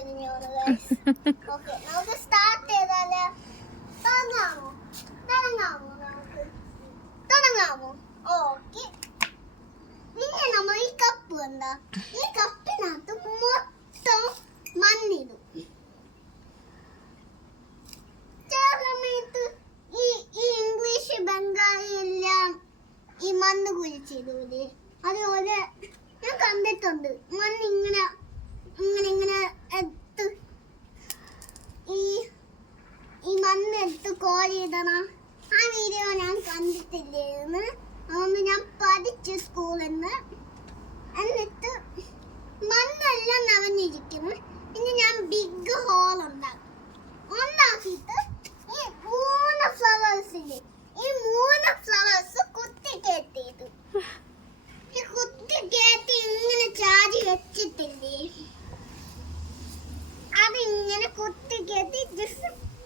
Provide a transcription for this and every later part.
പൊരിഞ്ഞോന്ന് guys. Okay നമുക്ക് start ചെയ്താലേ? തുടങ്ങാമോ? Okay. പിന്നെ നമ്മൾ ഈ കപ്പ് എന്താ, ഈ കപ്പിനകത്ത് മൊത്തം മണ്ണിടും. ചില സമയത്ത് ഈ ഇംഗ്ലീഷ് ബംഗാളി എല്ലാം ഈ മണ്ണ് കുഴിച്ചിടൂലേ, അതുപോലെ ഞാൻ കണ്ടിട്ടുണ്ട്. മണ്ണ് ഇങ്ങനെ ഇങ്ങനെ ഇങ്ങനെ എടുത്ത് ഈ മണ്ണ് എടുത്ത് കോരിയിടണ ആ വീഡിയോ ഞാൻ കണ്ടിട്ടില്ലായിരുന്നു. അതുകൊണ്ട് ഞാൻ പഠിച്ചു സ്കൂളിൽ നിന്ന്. എന്നിട്ട് മണ്ണെല്ലാം നിറഞ്ഞിരിക്കുന്നു. ഇനി ഞാൻ ബിഗ് ഹോൾ ഉണ്ടാക്കിയിട്ട് ഈ 3 ഫ്ലവേഴ്സില്ലേ, ഈ 3 ഫ്ലവേഴ്സ് കുത്തി കയറ്റിയിട്ടു. ഈ കുത്തി കയറ്റി ഇങ്ങനെ ചാരി വെച്ചിട്ടില്ലേ, അതിങ്ങനെ കുത്തി കയറ്റി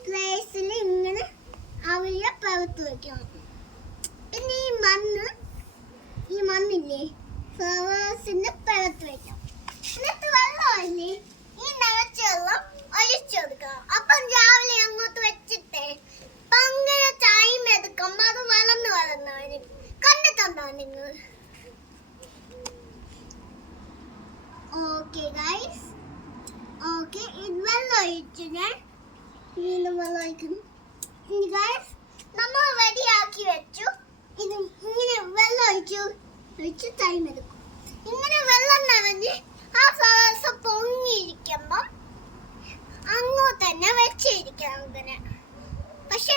പ്ലേസിൽ ഇങ്ങനെ അവയെ പകർത്തി വെക്കണം. പിന്നെ ഈ മണ്ണില്ലേ ഫ്ലവേഴ്സിന്റെ പകർത്തി വെക്കണം. എന്നിട്ട് വെള്ളമില്ലേ, ഈ നിറച്ച വെള്ളം ഒഴിച്ചു കൊടുക്കണം. അപ്പം രാവിലെ അങ്ങോട്ട് വെച്ചിട്ടേ ഭയങ്കര ടൈം എടുക്കുമ്പോ അത് വളർന്നു വരും. കണ്ടിട്ടുണ്ടോ നിങ്ങൾ? Okay guys, okay. ഇത് വെള്ളം ഒഴിച്ചു, ഞാൻ വീണ്ടും വെള്ളം ഒഴിക്കുന്നു. ഗൈസ് നമ്മൾ റെഡിയാക്കി വെച്ചു. ഇത് ഇങ്ങനെ വെള്ളം ഒഴിച്ച് ടൈം എടുക്കും. ഇങ്ങനെ വെള്ളം നിറഞ്ഞ് ആ ഫ്ലവേഴ്സ് പൊങ്ങിയിരിക്കുമ്പം അങ്ങോട്ട് തന്നെ വെച്ചിരിക്കണം ഇങ്ങനെ. പക്ഷെ